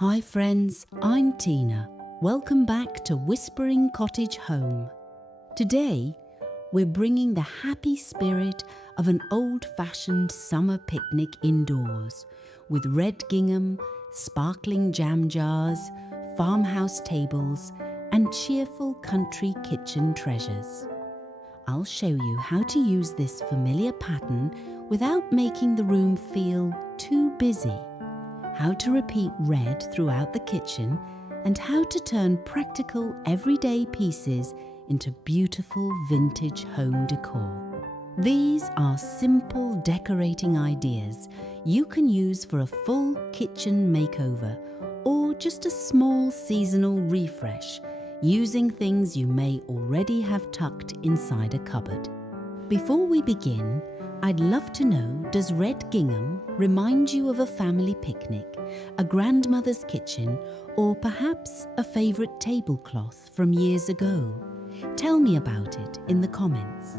Hi friends, I'm Tina. Welcome back to Whispering Cottage Home. Today, we're bringing the happy spirit of an old-fashioned summer picnic indoors with red gingham, sparkling jam jars, farmhouse tables, and cheerful country kitchen treasures. I'll show you how to use this familiar pattern without making the room feel too busy, how to repeat red throughout the kitchen, and how to turn practical everyday pieces into beautiful vintage home decor. These are simple decorating ideas you can use for a full kitchen makeover or just a small seasonal refresh using things you may already have tucked inside a cupboard. Before we begin, I'd love to know, does red gingham remind you of a family picnic, a grandmother's kitchen, or perhaps a favourite tablecloth from years ago? Tell me about it in the comments.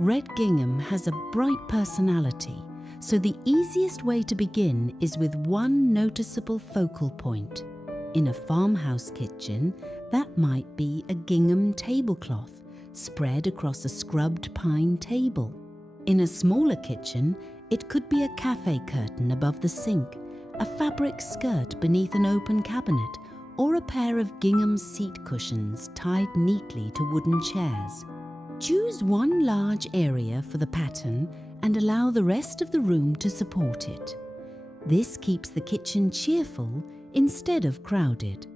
Red gingham has a bright personality, so the easiest way to begin is with one noticeable focal point. In a farmhouse kitchen, that might be a gingham tablecloth spread across a scrubbed pine table. In a smaller kitchen, it could be a café curtain above the sink, a fabric skirt beneath an open cabinet, or a pair of gingham seat cushions tied neatly to wooden chairs. Choose one large area for the pattern and allow the rest of the room to support it. This keeps the kitchen cheerful instead of crowded.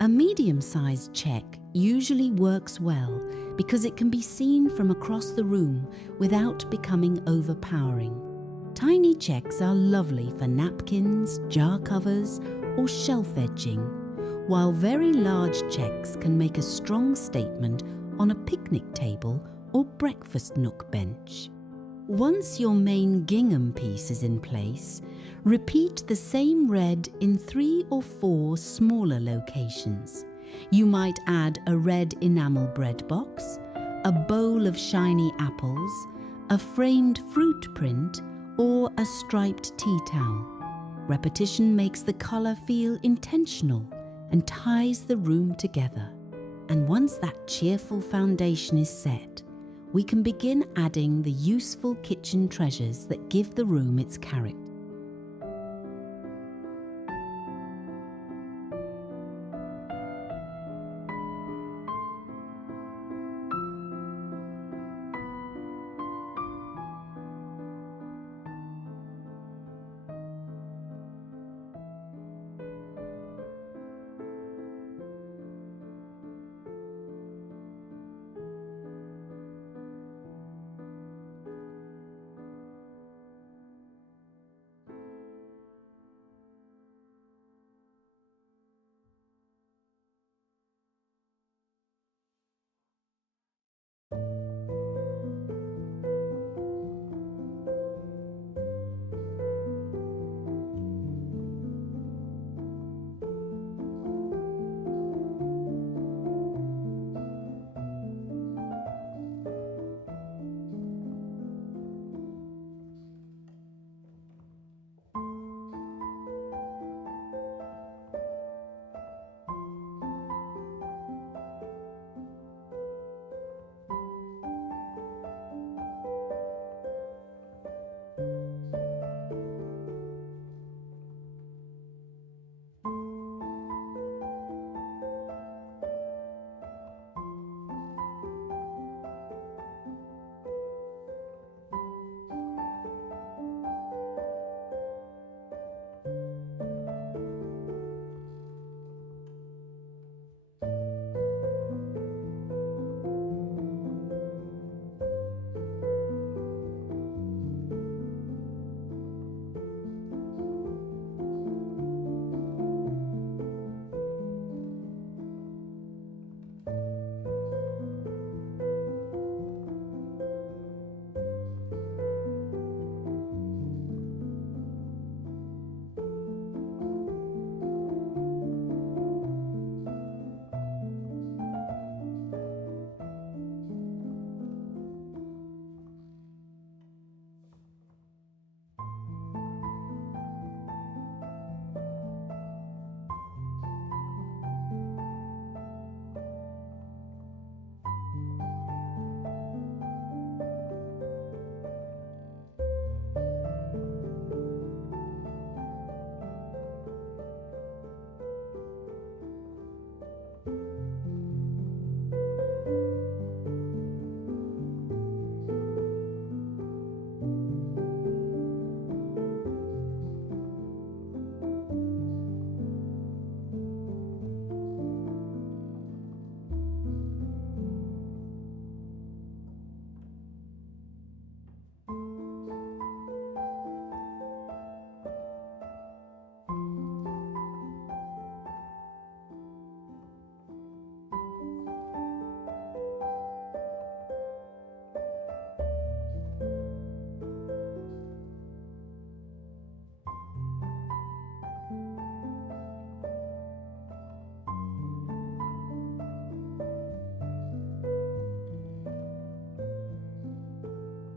A medium-sized check usually works well because it can be seen from across the room without becoming overpowering. Tiny checks are lovely for napkins, jar covers, or shelf edging, while very large checks can make a strong statement on a picnic table or breakfast nook bench. Once your main gingham piece is in place, repeat the same red in 3 or 4 smaller locations. You might add a red enamel bread box, a bowl of shiny apples, a framed fruit print, or a striped tea towel. Repetition makes the colour feel intentional and ties the room together. And once that cheerful foundation is set, we can begin adding the useful kitchen treasures that give the room its character.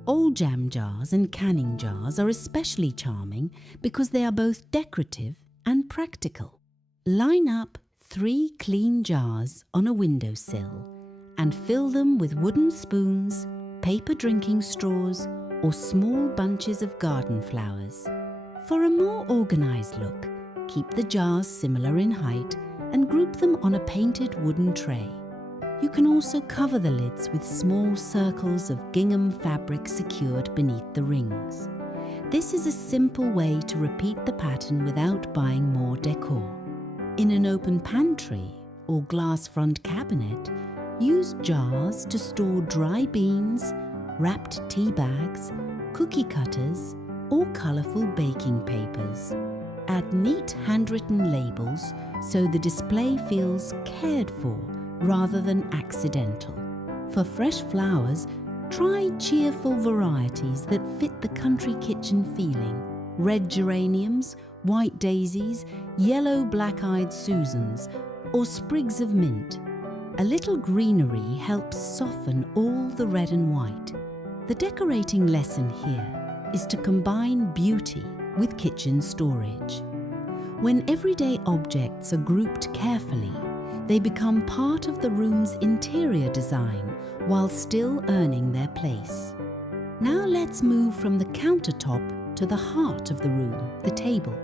Old jam jars and canning jars are especially charming because they are both decorative and practical. Line up 3 clean jars on a windowsill and fill them with wooden spoons, paper drinking straws, or small bunches of garden flowers. For a more organised look, keep the jars similar in height and group them on a painted wooden tray. You can also cover the lids with small circles of gingham fabric secured beneath the rings. This is a simple way to repeat the pattern without buying more decor. In an open pantry or glass front cabinet, use jars to store dry beans, wrapped tea bags, cookie cutters, or colourful baking papers. Add neat handwritten labels so the display feels cared for rather than accidental. For fresh flowers, try cheerful varieties that fit the country kitchen feeling. Red geraniums, white daisies, yellow black-eyed Susans, or sprigs of mint. A little greenery helps soften all the red and white. The decorating lesson here is to combine beauty with kitchen storage. When everyday objects are grouped carefully, they become part of the room's interior design while still earning their place. Now let's move from the countertop to the heart of the room, the table.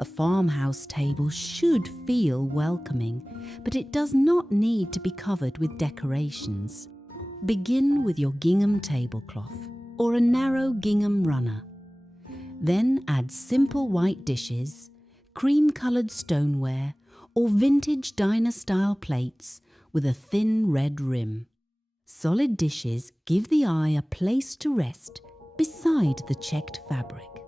A farmhouse table should feel welcoming, but it does not need to be covered with decorations. Begin with your gingham tablecloth or a narrow gingham runner. Then add simple white dishes, cream-coloured stoneware, or vintage diner-style plates with a thin red rim. Solid dishes give the eye a place to rest beside the checked fabric.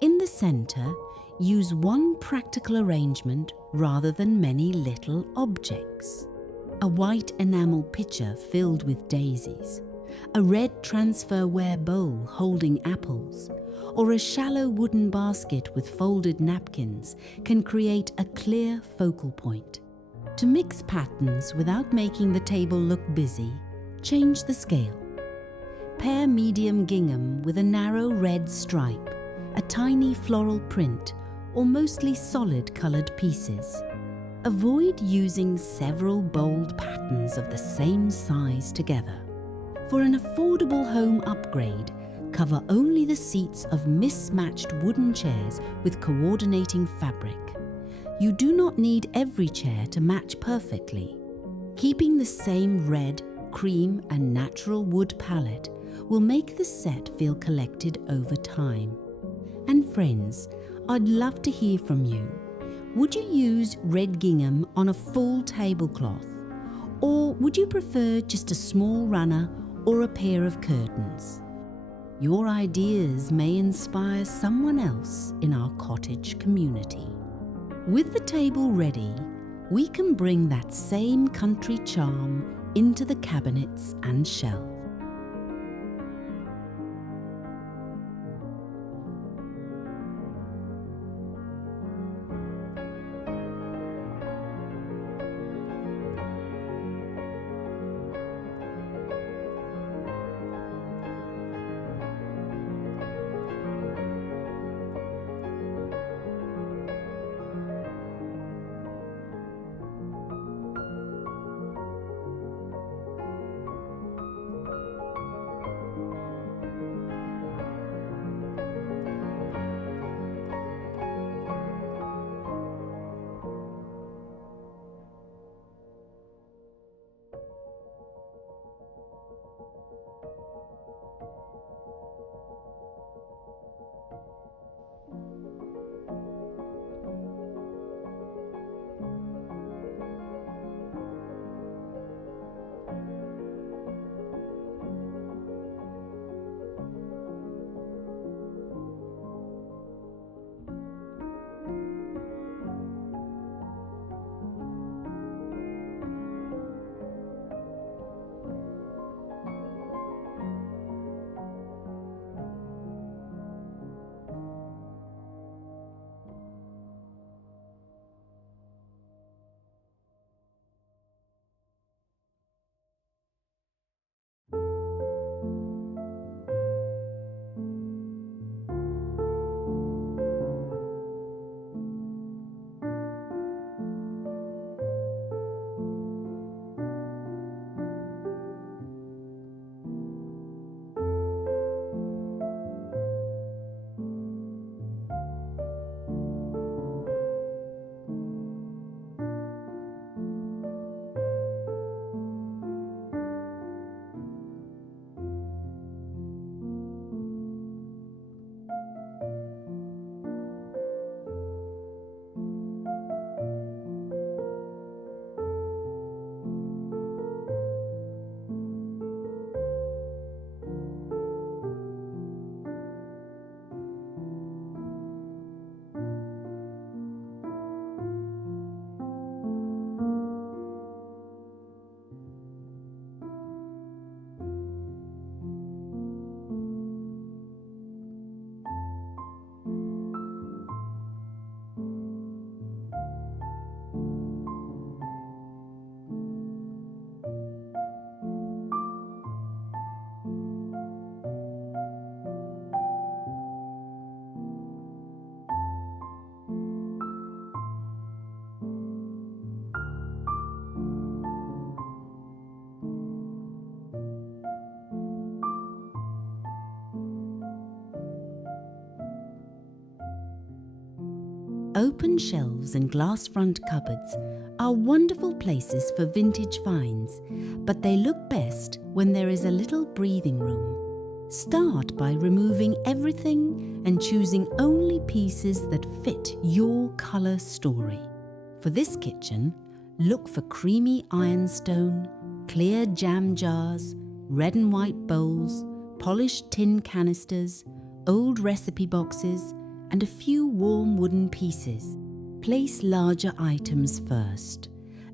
In the centre, use one practical arrangement rather than many little objects. A white enamel pitcher filled with daisies, a red transferware bowl holding apples, or a shallow wooden basket with folded napkins can create a clear focal point. To mix patterns without making the table look busy, change the scale. Pair medium gingham with a narrow red stripe, a tiny floral print, or mostly solid coloured pieces. Avoid using several bold patterns of the same size together. For an affordable home upgrade, cover only the seats of mismatched wooden chairs with coordinating fabric. You do not need every chair to match perfectly. Keeping the same red, cream and natural wood palette will make the set feel collected over time. And friends, I'd love to hear from you. Would you use red gingham on a full tablecloth? Or would you prefer just a small runner or a pair of curtains? Your ideas may inspire someone else in our cottage community. With the table ready, we can bring that same country charm into the cabinets and shelves. Open shelves and glass front cupboards are wonderful places for vintage finds, but they look best when there is a little breathing room. Start by removing everything and choosing only pieces that fit your colour story. For this kitchen, look for creamy ironstone, clear jam jars, red and white bowls, polished tin canisters, old recipe boxes, and a few warm wooden pieces. Place larger items first.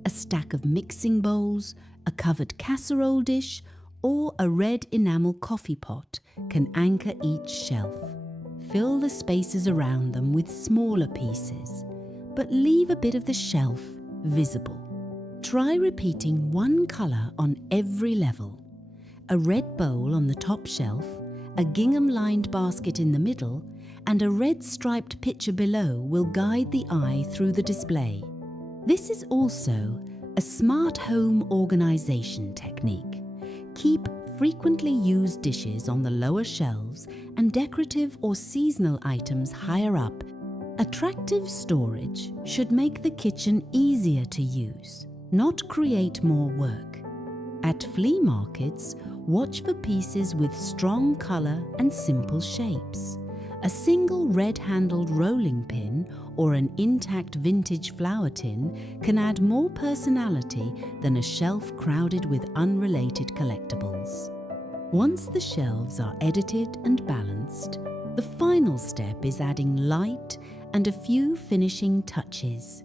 A stack of mixing bowls, a covered casserole dish, or a red enamel coffee pot can anchor each shelf. Fill the spaces around them with smaller pieces, but leave a bit of the shelf visible. Try repeating one colour on every level. A red bowl on the top shelf, a gingham-lined basket in the middle, and a red striped pitcher below will guide the eye through the display. This is also a smart home organisation technique. Keep frequently used dishes on the lower shelves and decorative or seasonal items higher up. Attractive storage should make the kitchen easier to use, not create more work. At flea markets, watch for pieces with strong colour and simple shapes. A single red-handled rolling pin or an intact vintage flower tin can add more personality than a shelf crowded with unrelated collectibles. Once the shelves are edited and balanced, the final step is adding light and a few finishing touches.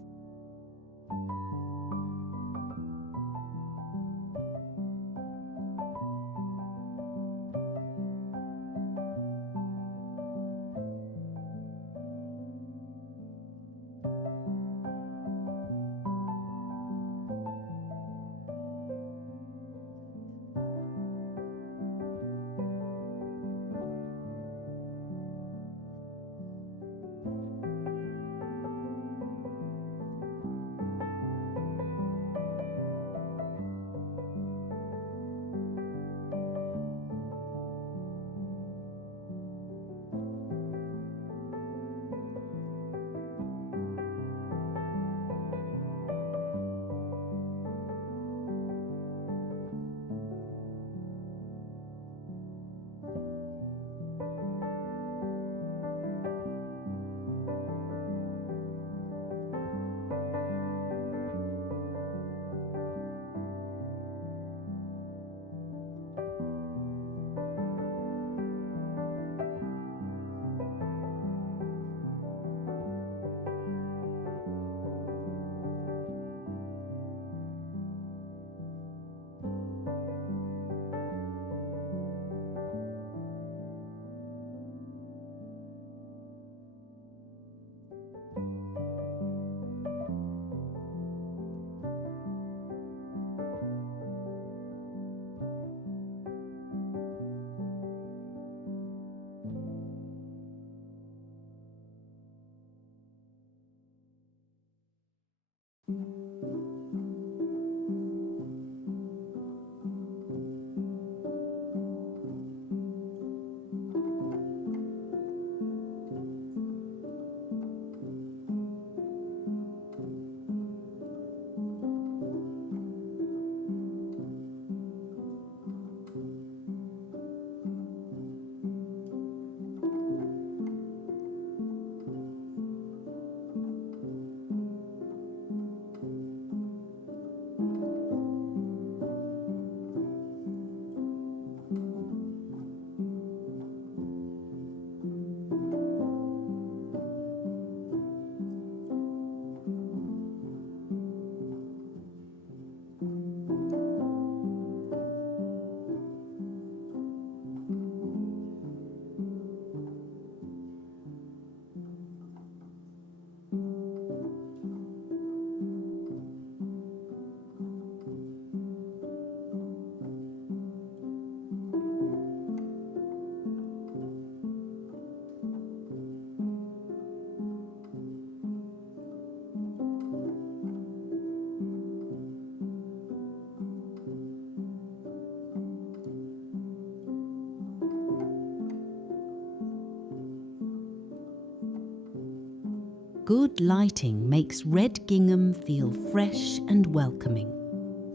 Good lighting makes red gingham feel fresh and welcoming.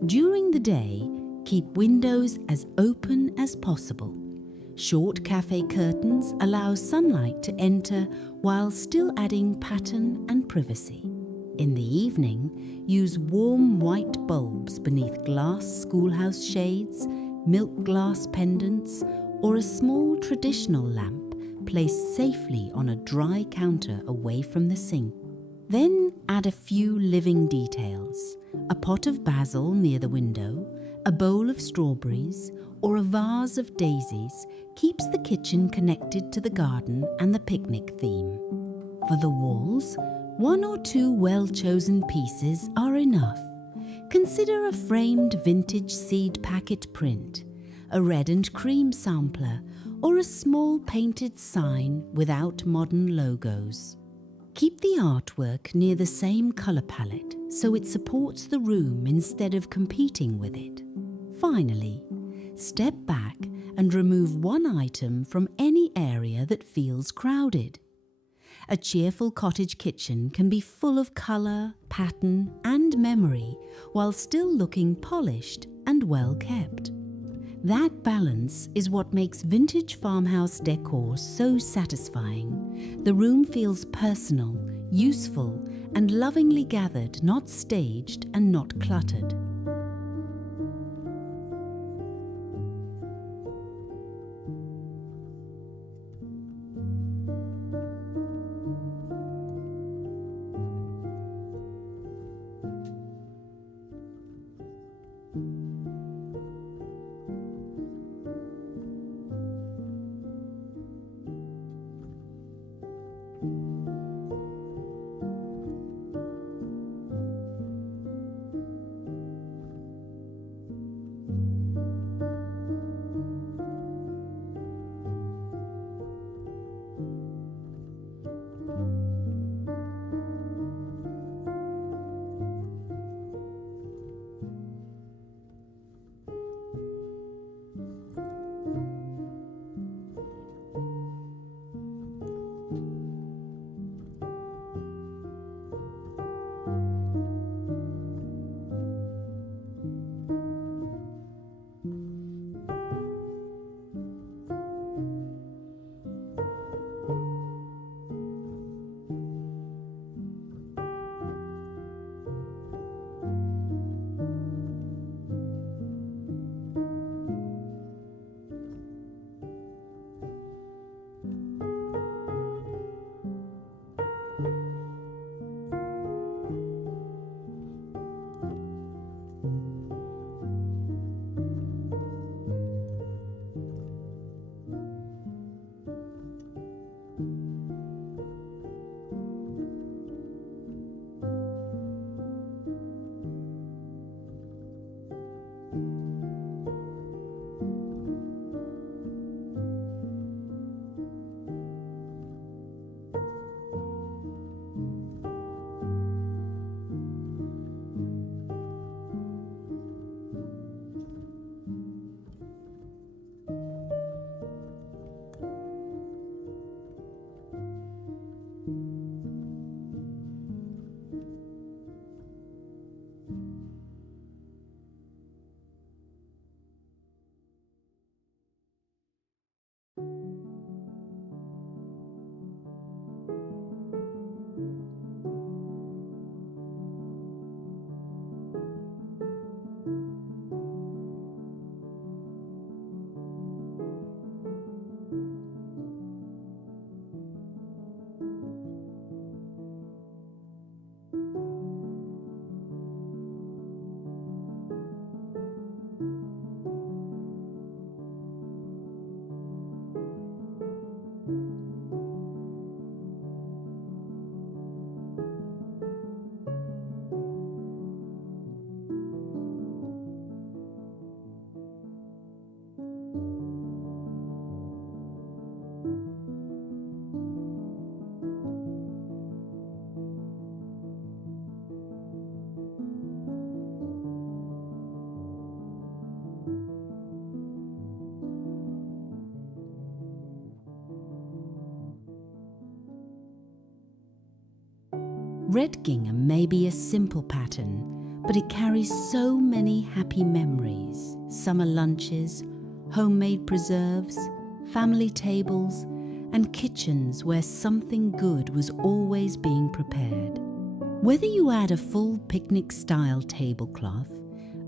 During the day, keep windows as open as possible. Short cafe curtains allow sunlight to enter while still adding pattern and privacy. In the evening, use warm white bulbs beneath glass schoolhouse shades, milk glass pendants, or a small traditional lamp placed safely on a dry counter away from the sink. Then add a few living details: a pot of basil near the window, a bowl of strawberries, or a vase of daisies keeps the kitchen connected to the garden and the picnic theme. For the walls, 1 or 2 well-chosen pieces are enough. Consider a framed vintage seed packet print, a red and cream sampler, or a small painted sign without modern logos. Keep the artwork near the same colour palette so it supports the room instead of competing with it. Finally, Step back and remove one item from any area that feels crowded. A cheerful cottage kitchen can be full of colour, pattern and memory while still looking polished and well kept. That balance is what makes vintage farmhouse decor so satisfying. The room feels personal, useful and lovingly gathered, not staged and not cluttered. Red gingham may be a simple pattern, but it carries so many happy memories. Summer lunches, homemade preserves, family tables, and kitchens where something good was always being prepared. Whether you add a full picnic-style tablecloth,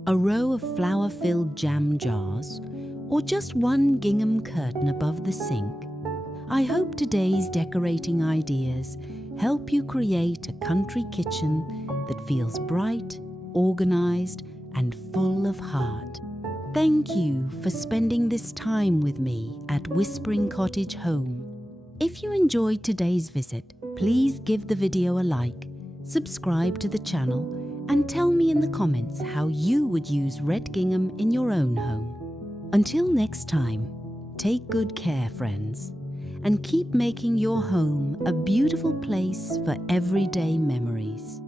a row of flour-filled jam jars, or just one gingham curtain above the sink, I hope today's decorating ideas help you create a country kitchen that feels bright, organized, and full of heart. Thank you for spending this time with me at Whispering Cottage Home. If you enjoyed today's visit, please give the video a like, subscribe to the channel, and tell me in the comments how you would use red gingham in your own home. Until next time, take good care, friends, and keep making your home a beautiful place for everyday memories.